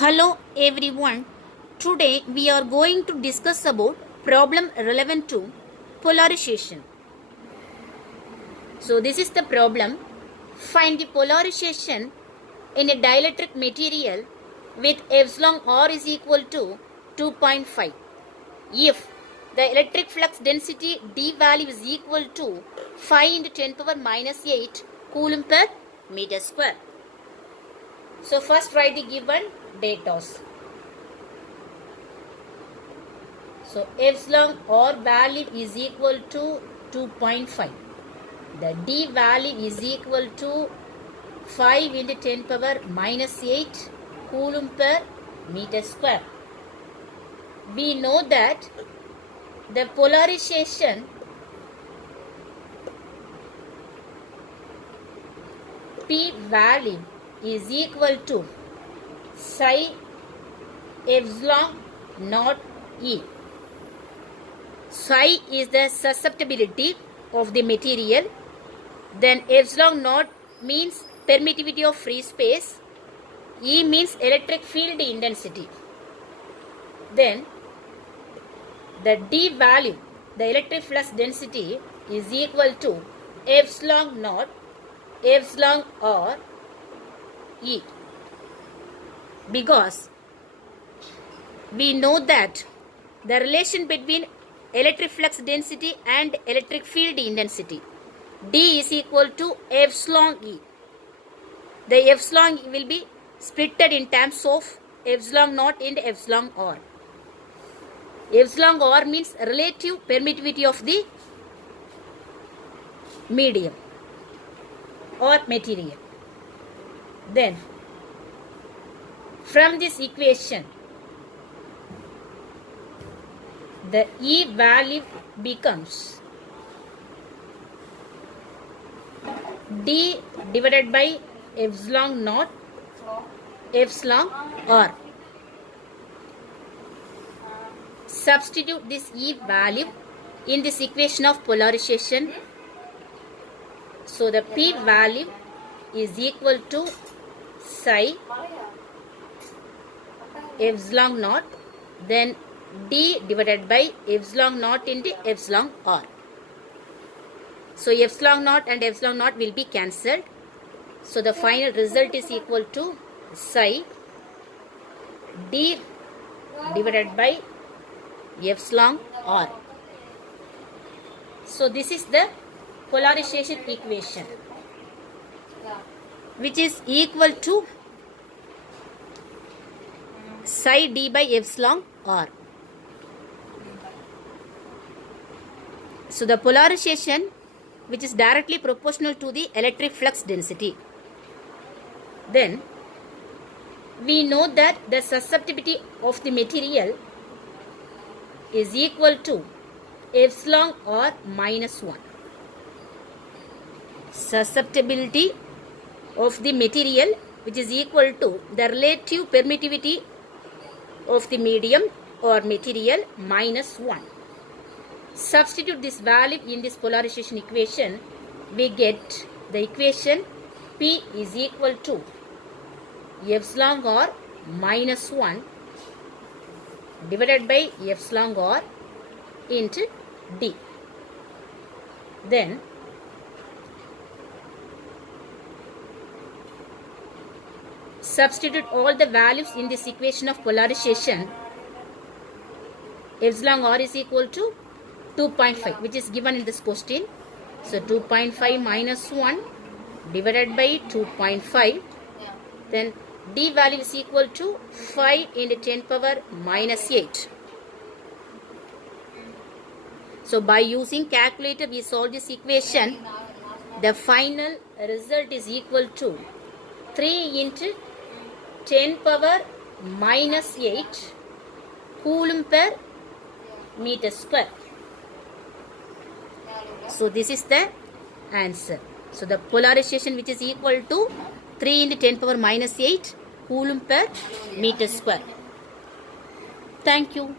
Hello everyone. Today we are going to discuss about problem relevant to polarization. So this is the problem. Find the polarization in a dielectric material with epsilon r is equal to 2.5. If the electric flux density D value is equal to 5 into 10 power minus 8 coulomb per meter square. So first write the given data. So epsilon r value is equal to 2.5. The D value is equal to 5 into 10 power minus 8 coulomb per meter square. We know that the polarization P value is equal to psi epsilon naught E. Psi is the susceptibility of the material. Then epsilon naught means permittivity of free space. E means electric field intensity. Then the D value, the electric flux density, is equal to epsilon naught epsilon r E, because we know that the relation between electric flux density and electric field intensity, D is equal to epsilon E. The epsilon will be splitted in terms of epsilon naught and epsilon r. Epsilon r means relative permittivity of the medium or material. Then from this equation, the E value becomes D divided by epsilon naught epsilon r. Substitute this E value in this equation of polarization. So the P value is equal to psi epsilon naught, then D divided by epsilon naught into epsilon r. So epsilon naught and epsilon naught will be cancelled. So the final result is equal to psi D divided by epsilon r. So this is the polarization equation, which is equal to psi D by epsilon r. So the polarization, which is directly proportional to the electric flux density. Then we know that the susceptibility of the material is equal to epsilon r minus 1. Susceptibility of the material, which is equal to the relative permittivity of the medium or material minus 1. Substitute this value in this polarization equation. We get the equation P is equal to epsilon r minus 1 divided by epsilon r into D. Then substitute all the values in this equation of polarization. Epsilon r is equal to 2.5, which is given in this question. So 2.5 minus 1 divided by 2.5. Then D value is equal to 5 into 10 power minus 8. So by using calculator we solve this equation. The final result is equal to 3 into 10 power minus 8 coulomb per meter square. So this is the answer. So the polarization, which is equal to 3 into 10 power minus 8 coulomb per meter square. Thank you.